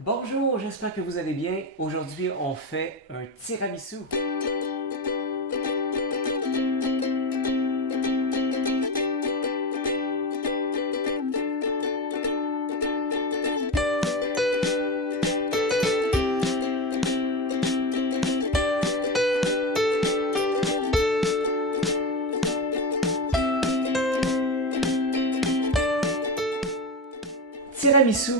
Bonjour, j'espère que vous allez bien. Aujourd'hui, on fait un tiramisu. Tiramisu,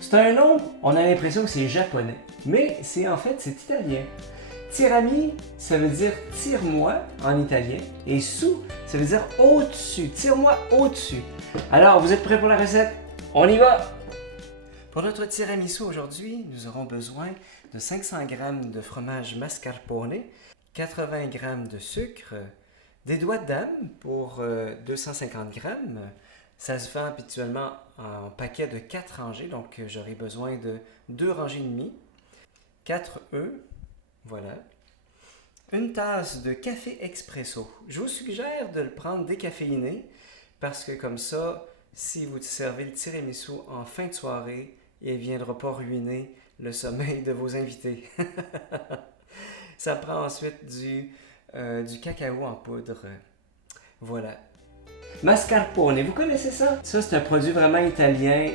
c'est un nom, on a l'impression que c'est japonais, mais c'est italien. Tirami, ça veut dire tire-moi en italien, et sous, ça veut dire au-dessus, tire-moi au-dessus. Alors, vous êtes prêts pour la recette? On y va! Pour notre tiramisu aujourd'hui, nous aurons besoin de 500 g de fromage mascarpone, 80 g de sucre, des doigts de dame pour 250 g. Ça se vend habituellement en paquet de 4 rangées, donc j'aurai besoin de 2 rangées et demie, 4 œufs, voilà, une tasse de café expresso. Je vous suggère de le prendre décaféiné parce que comme ça, si vous servez le tiramisu en fin de soirée, il ne viendra pas ruiner le sommeil de vos invités. Ça prend ensuite du cacao en poudre. Voilà. Mascarpone, vous connaissez ça? Ça, c'est un produit vraiment italien.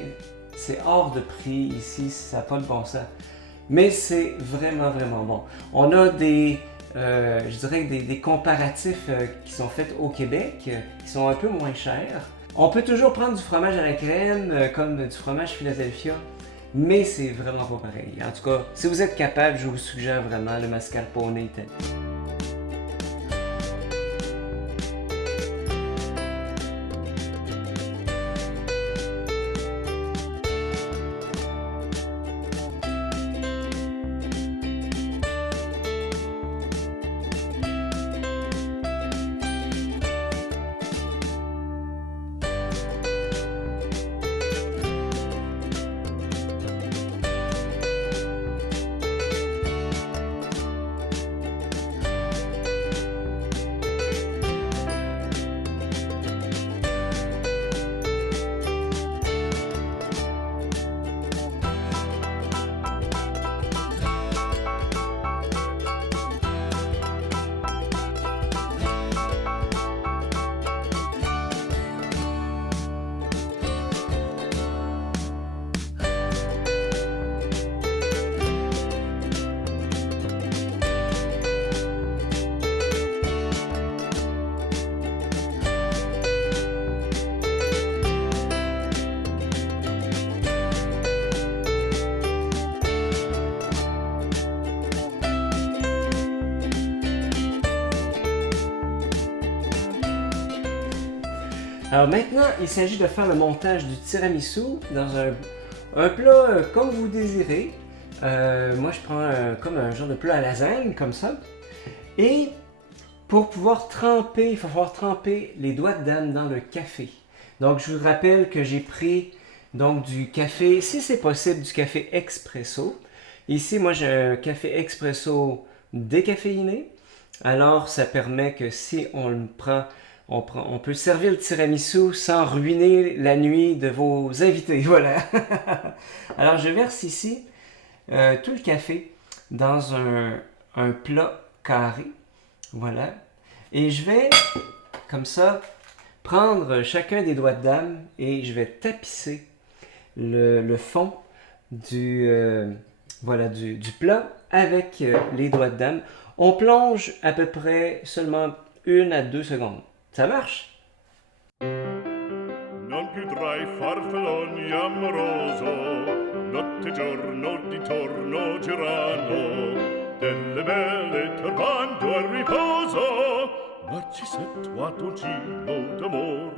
C'est hors de prix ici, ça n'a pas de bon sens. Mais c'est vraiment, vraiment bon. On a des comparatifs qui sont faits au Québec, qui sont un peu moins chers. On peut toujours prendre du fromage à la crème, comme du fromage Philadelphia, mais c'est vraiment pas pareil. En tout cas, si vous êtes capable, je vous suggère vraiment le mascarpone italien. Alors maintenant, il s'agit de faire le montage du tiramisu dans un plat comme vous désirez. Moi, je prends comme un genre de plat à lasagne, comme ça. Et pour pouvoir tremper, il va falloir tremper les doigts de dame dans le café. Donc, je vous rappelle que j'ai pris donc du café, si c'est possible, du café expresso. Ici, moi, j'ai un café expresso décaféiné. Alors, ça permet que si on le prend, on peut servir le tiramisu sans ruiner la nuit de vos invités. Voilà. Alors, je verse ici tout le café dans un plat carré. Voilà. Et je vais, comme ça, prendre chacun des doigts de dame et je vais tapisser le fond voilà, du plat avec les doigts de dame. On plonge à peu près seulement 1 à 2 secondes. Ça marche? Non più tra i farfalloni amoroso, notte e giorno di torno girano, delle belle turbando al riposo, Narcisetto Adugino d'amor.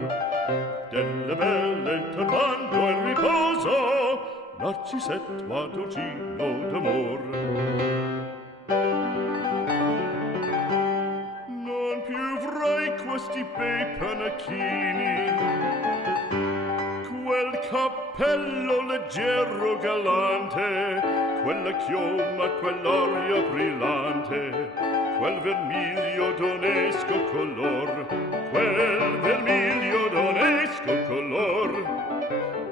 Delle belle turbando al riposo, Narcisetto Adugino d'amor. Questi bei panacchini, quel cappello leggero galante, quella chioma, quell'aria brillante, quel vermiglio d'onesco color, quel vermiglio d'onesco color.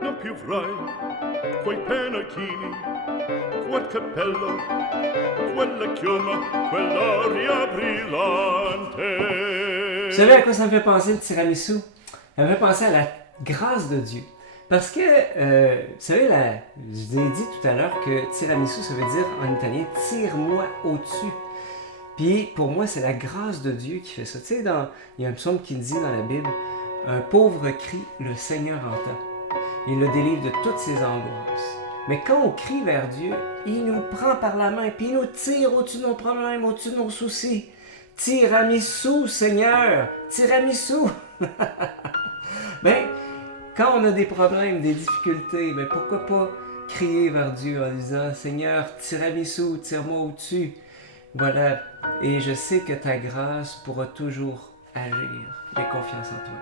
Non più frai, quei pennacchini, quel cappello, quella chioma, quell'aria brillante. Vous savez à quoi ça me fait penser le tiramisu? Ça me fait penser à la grâce de Dieu. Parce que, vous savez, je vous ai dit tout à l'heure que tiramisu, ça veut dire en italien « tire-moi au-dessus ». Puis pour moi, c'est la grâce de Dieu qui fait ça. Tu sais, il y a un psaume qui dit dans la Bible « Un pauvre crie, le Seigneur entend. Il le délivre de toutes ses angoisses. » Mais quand on crie vers Dieu, il nous prend par la main, puis il nous tire au-dessus de nos problèmes, au-dessus de nos soucis. Tiramisu, Seigneur! Tiramisu! Ben, quand on a des problèmes, des difficultés, ben pourquoi pas crier vers Dieu en disant « Seigneur, tiramisu, tire-moi au-dessus. » Voilà, et je sais que ta grâce pourra toujours agir. J'ai confiance en toi.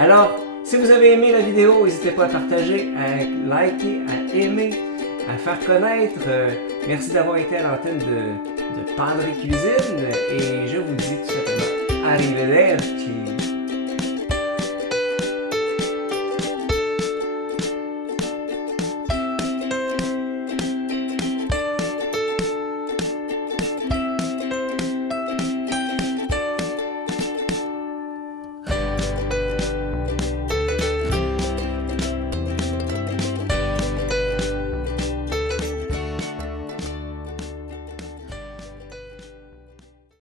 Alors, si vous avez aimé la vidéo, n'hésitez pas à partager, à liker, à aimer, à faire connaître. Merci d'avoir été à l'antenne de Padre Cuisine et je vous dis tout simplement arrivederci.